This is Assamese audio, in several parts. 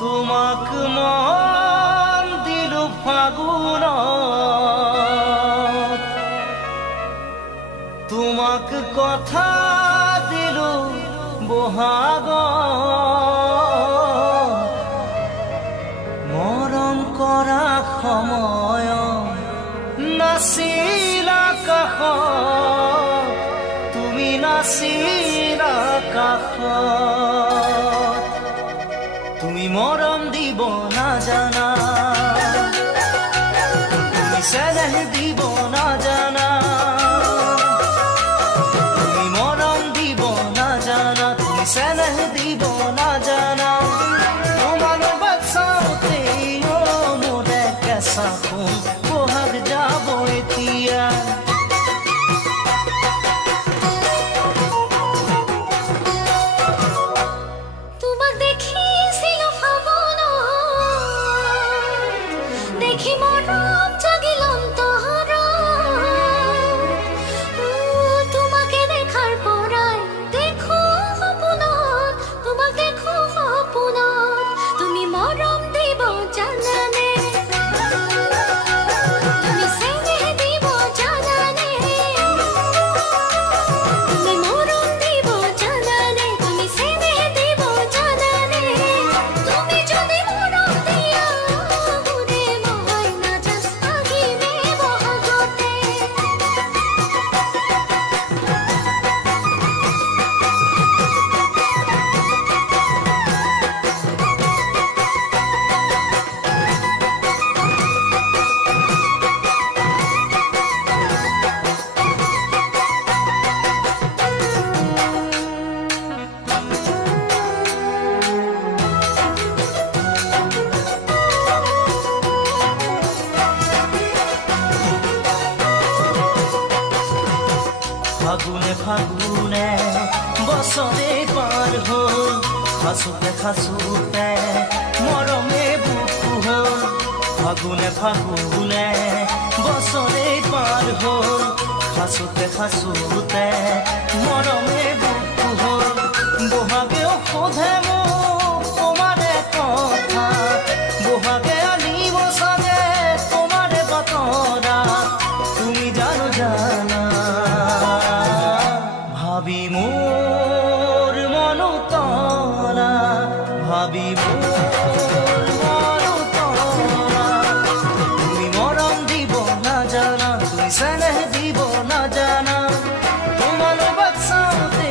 তোমাক মন দিলো ফাগুনত, তোমাক কথা দিলো বহাগত, মৰম কৰা সময় নাছিলা কাষত, তুমি নাছিলা কাষত, তুমি মৰম দিব নাজানা, তুমি চেনেহ দিব নাজানা, তুমি মৰম দিব নাজানা, তুমি চেনেহ দিব নাজানা, তোমাৰ বাচ্চাতে মোৰে কেঁচা সোণ বহাগ যাব এতিয়া। ফাগুনে ফাগুনে বছৰে পাৰ হ'ল, খাচোতে খাচোতে মৰমে বুকু হ'ল, ফাগুনে ফাগুনে বছৰে পাৰ হ'ল, খাচোতে খাচোতে মৰমে বুকু হ'ল, বহাগেও সোধে মোক তোমাৰে কথা, বহাগে আনিব চাগে তোমাৰে বতৰা, তুমি জানো জানা ভাবি মোৰ মনুতলা, ভাবি মোৰ মনুতলা, তুমি মৰম দিব নাজানা, তুমি চেনেহ দিব নাজানা, তোমাৰ বাচ্চাতে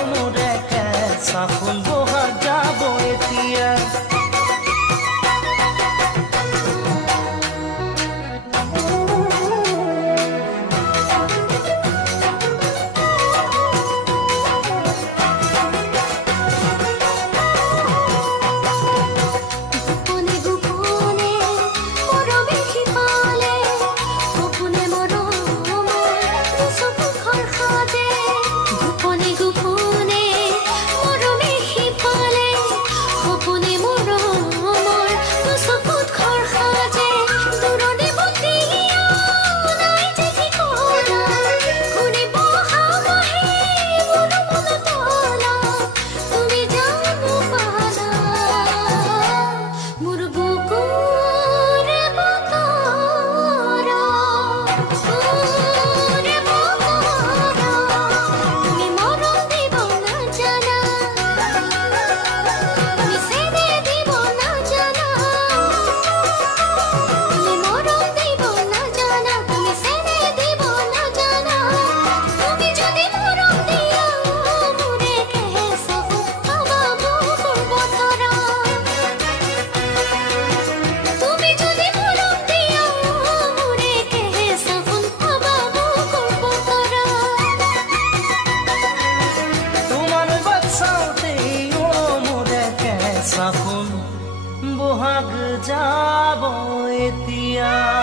মোৰে কেঁচা সোণ বহাগ যাব এতিয়া। বহাগ যাব এতিয়া।